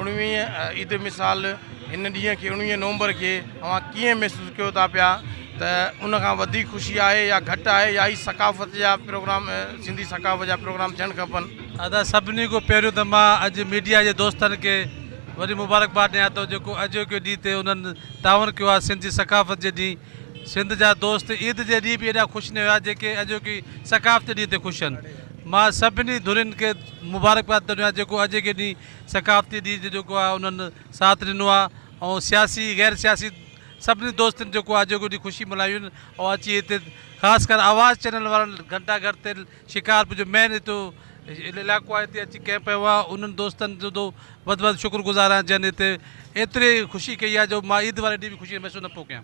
19 ईद मिसाल इन ॾींहं खे 19 नवंबर के अवां कीअं महसूस कयो था पिया त उन खां वधीक ख़ुशी आहे या घटि आहे या ही सकाफ़त जा प्रोग्राम सिंधी सकाफ़त जा प्रोग्राम थियणु खपनि? अदा सभिनी खां पहिरियों त मां अॼु मीडिया जे दोस्तनि खे वरी मुबारकबाद ॾियां थो जेको अॼोके ॾींहं ते उन्हनि तावन कयो आहे सिंधी सकाफ़त जे ॾींहुं। सिंध जा दोस्त ईद जे ॾींहुं बि एॾा ख़ुशि न हुआ जेके अॼोकी सकाफ़त ॾींहं ते ख़ुशि आहिनि। मां सभिनी धुरियुनि खे मुबारकबाद थो ॾियां जेको अॼोके ॾींहुं सकाफ़ती ॾींहुं ते जेको आहे उन्हनि साथ ॾिनो आहे ऐं सियासी गैर सियासी सभिनी दोस्तनि जेको आहे अॼोके ॾींहुं ख़ुशी मल्हायूं ऐं अची हिते ख़ासि करे आवाज़ चैनल वारनि घंटाघर ते शिकारपुर जो मेन हितो इलाइक़ो आहे हिते अची कैंप कयो आहे। उन्हनि दोस्तनि जो तो वधि शुक्रगुज़ार आहियां जन हिते एतिरी ख़ुशी कई आहे जो मां ईद वारे ॾींहुं बि ख़ुशी महसूसु न पियो कयां।